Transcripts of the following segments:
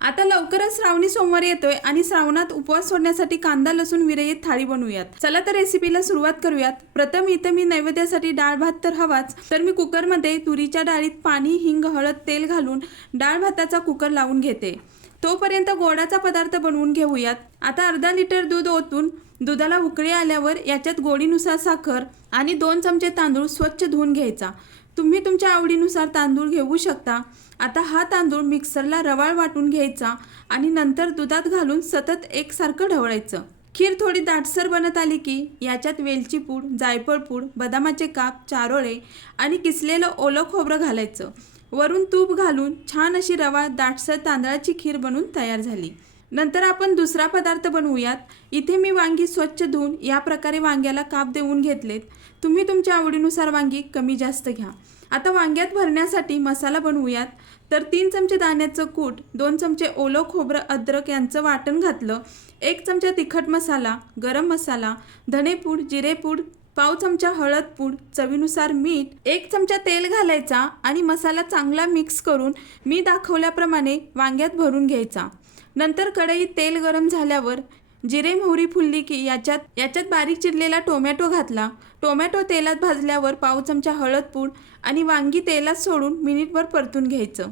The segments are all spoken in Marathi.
आता लवकरच श्रावणी सोमवार येतोय आणि श्रावणात उपवास सोडण्यासाठी कांदा लसूण विरहित थाळी बनवूयात. चला तर रेसिपीला सुरुवात करूयात. प्रथम इथं मी नैवेद्यासाठी डाळ भात तर हवाच. तर मी कुकरमध्ये तुरीच्या डाळीत पाणी हिंग हळद तेल घालून डाळ भाताचा कुकर लावून घेते. तोपर्यंत गोडाचा पदार्थ बनवून घेऊयात. आता अर्धा लिटर दूध ओतून दुधाला उकळी आल्यावर याच्यात गोडीनुसार साखर आणि दोन चमचे तांदूळ स्वच्छ धुवून घ्यायचा. तुम्ही तुमच्या आवडीनुसार तांदूळ घेऊ शकता. आता हा तांदूळ मिक्सरला रवाळ वाटून घ्यायचा आणि नंतर दुधात घालून सतत एकसारखं ढवळायचं. खीर थोडी दाटसर बनत आली की याच्यात वेलची पूड जायफळ पूड बदामाचे काप चारोळे आणि किसलेलं ओलं खोबरं घालायचं. वरून तूप घालून छान अशी रवा दाटसर तांदळाची खीर बनून तयार झाली. नंतर आपण दुसरा पदार्थ बनवूयात. इथे मी वांगी स्वच्छ धुवून या प्रकारे वांग्याला काप देऊन घेतलेत. तुम्ही तुमच्या आवडीनुसार वांगी कमी जास्त घ्या. आता वांग्यात भरण्यासाठी मसाला बनवूयात. तर तीन चमचे दाण्याचं कूट दोन चमचे ओलं खोबरं अद्रक यांचं वाटण घातलं एक चमचा तिखट मसाला गरम मसाला धणेपूड जिरेपूड पाव चमचा हळद पूड चवीनुसार मीठ एक चमचा तेल घालायचा आणि मसाला चांगला मिक्स करून मी दाखवल्याप्रमाणे वांग्यात भरून घ्यायचा. नंतर कढईत तेल गरम झाल्यावर जिरे मोहरी फुलली की याच्यात याच्यात बारीक चिरलेला टोमॅटो घातला. टोमॅटो तेलात भाजल्यावर पाव चमचा हळद पूड आणि वांगी तेलात सोडून मिनिटभर परतून घ्यायचं.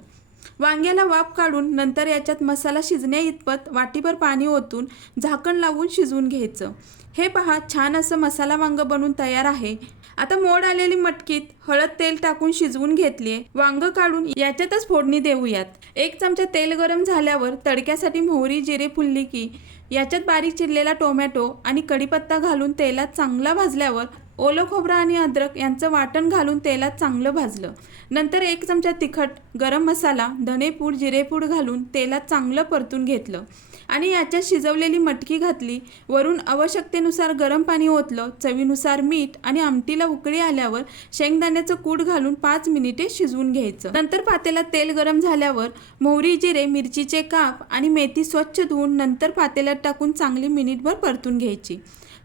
वांग्याला वाफ काढून नंतर याच्यात मसाला शिजण्या इतपत वाटीभर पाणी ओतून झाकण लावून शिजवून घ्यायचं. हे पहा छान असं मसाला वांग बनून तयार आहे. आता मोड आलेली मटकीत हळद तेल टाकून शिजवून घेतली वांग काढून याच्यातच फोडणी देऊयात. एक चमचा तेल गरम झाल्यावर तडक्यासाठी मोहरी जिरे फुलली की याच्यात बारीक चिरलेला टोमॅटो आणि कढीपत्ता घालून तेलात चांगला भाजल्यावर ओलं खोबरं आणि अद्रक यांचं वाटण घालून तेलात चांगलं भाजलं. नंतर एक चमचा तिखट गरम मसाला धनेपूड जिरेपूड घालून तेलात चांगलं परतून घेतलं. आणि याच्यात शिजवलेली मटकी घातली. वरून आवश्यकतेनुसार गरम पाणी ओतलं. चवीनुसार मीठ आणि आमटीला उकळी आल्यावर शेंगदाण्याचं कूट घालून पाच मिनिटे शिजवून घ्यायचं. नंतर पातेला तेल गरम झाल्यावर मोहरी जिरे मिरचीचे काप आणि मेथी स्वच्छ धुवून नंतर पातेल्यात टाकून चांगली मिनिटभर परतून घ्यायची.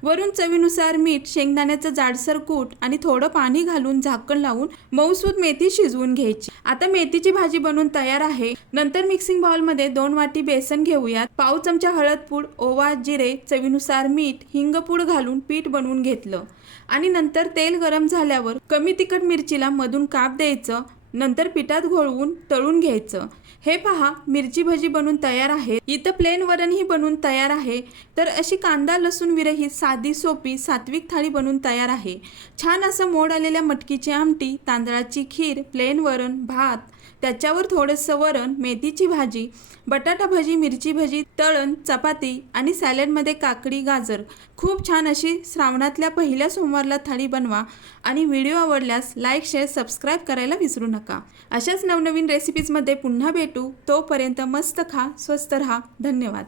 वरून चवीनुसार मीठ शेंगदाण्याचं जाडसर कूट आणि थोडं पाणी घालून झाकण लावून मऊसूद मेथी शिजवून घ्यायची. आता मेथीची भाजी बनवून तयार आहे. नंतर मिक्सिंग बाउलमध्ये दोन वाटी बेसन घेऊयात. पाव चमचा हळद पूड ओवा जिरे चवीनुसार मीठ हिंगपूड घालून पीठ बनवून घेतलं. आणि नंतर तेल गरम झाल्यावर कमी तिखट मिरचीला मधून काप द्यायचं. नंतर पिठात घोळवून तळून घ्यायचं. हे पहा मिरची भजी बनून तयार आहे. इथं प्लेन वरणही बनून तयार आहे. तर अशी कांदा लसूण विरहित साधी सोपी सात्विक थाळी बनून तयार आहे. छान असं मोड आलेल्या मटकीची आमटी तांदळाची खीर प्लेन वरण भात त्याच्यावर थोडंसं वरण मेथीची भाजी बटाटा भजी मिरची भजी तळण चपाती आणि सॅलडमध्ये काकडी गाजर. खूप छान अशी श्रावणातल्या पहिल्या सोमवारला थाळी बनवा आणि व्हिडिओ आवडल्यास लाईक शेअर सबस्क्राईब करायला विसरू नका. अशाच नवनवीन रेसिपीजमध्ये पुन्हा भेटू. तोपर्यंत मस्त खा स्वस्त रहा. धन्यवाद.